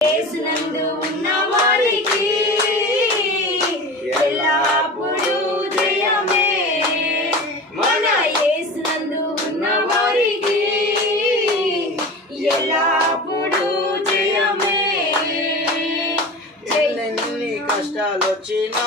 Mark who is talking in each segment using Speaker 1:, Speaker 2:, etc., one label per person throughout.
Speaker 1: యేసునందు ఉన్న వారికి ఎల్లప్పుడూ జయమే. మన యేసునందు ఉన్న వారికి ఎల్లప్పుడూ జయమే.
Speaker 2: ఎన్ని కష్టాలు వచ్చినా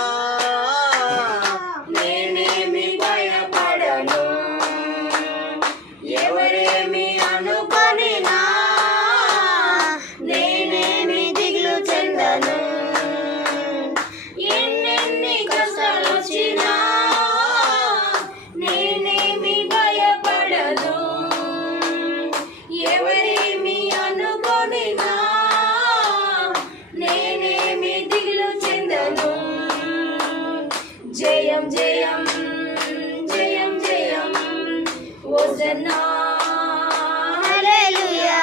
Speaker 1: జయం జయం జయం జయం. హల్లెలూయా.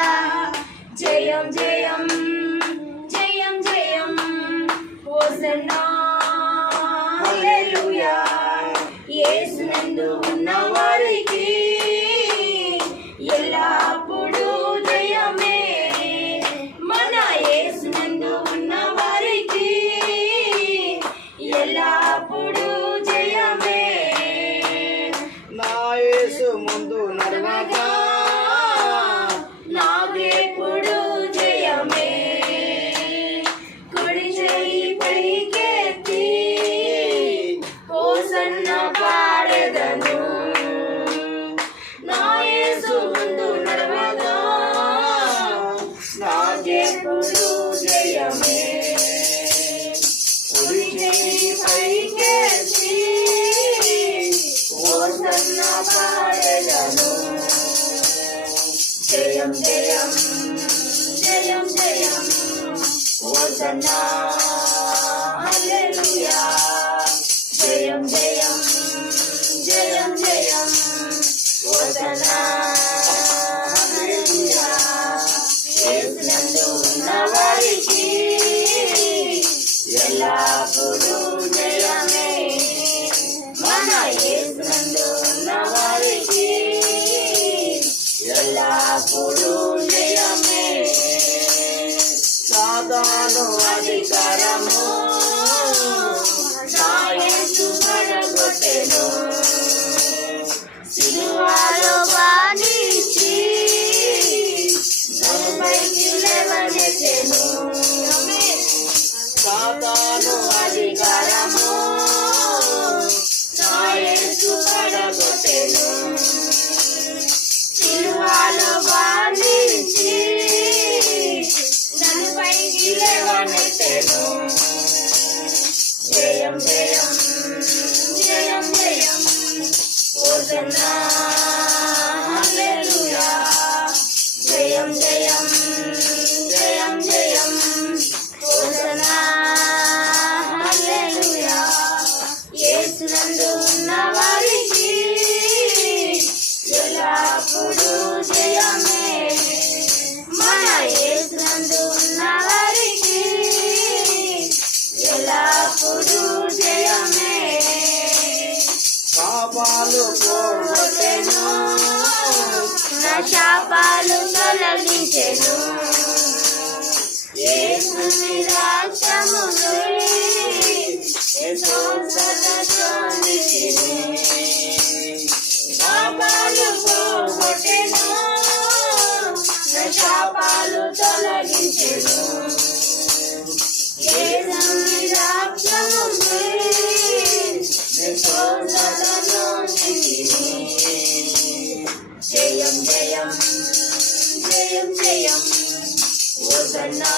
Speaker 1: జయం జయం జయం జయం. హల్లెలూయా. యేసునందు ఉన్న
Speaker 2: యేసు ముందు నడవగా.
Speaker 1: నాకెప్పుడు జయమే. కుడి చెయ్యి పైకెత్తి హోసన్న పాడెదను. నా యేసు ముందు నడవగా. నాకెప్పుడు జయమే. జయం జయం జయం జయం ఓసన్నా హల్లెలూయా జయం జయం జయం జయం ఓసన్నా హల్లెలూయా యేసునందు ఉన్న
Speaker 2: సాతాను
Speaker 1: అధికారము. శాపాలు కొట్టెను. నా శాపాలు తొలగించెను. యేసుని రాజ్యము జయం జయం జయం జయం ఓసన్నా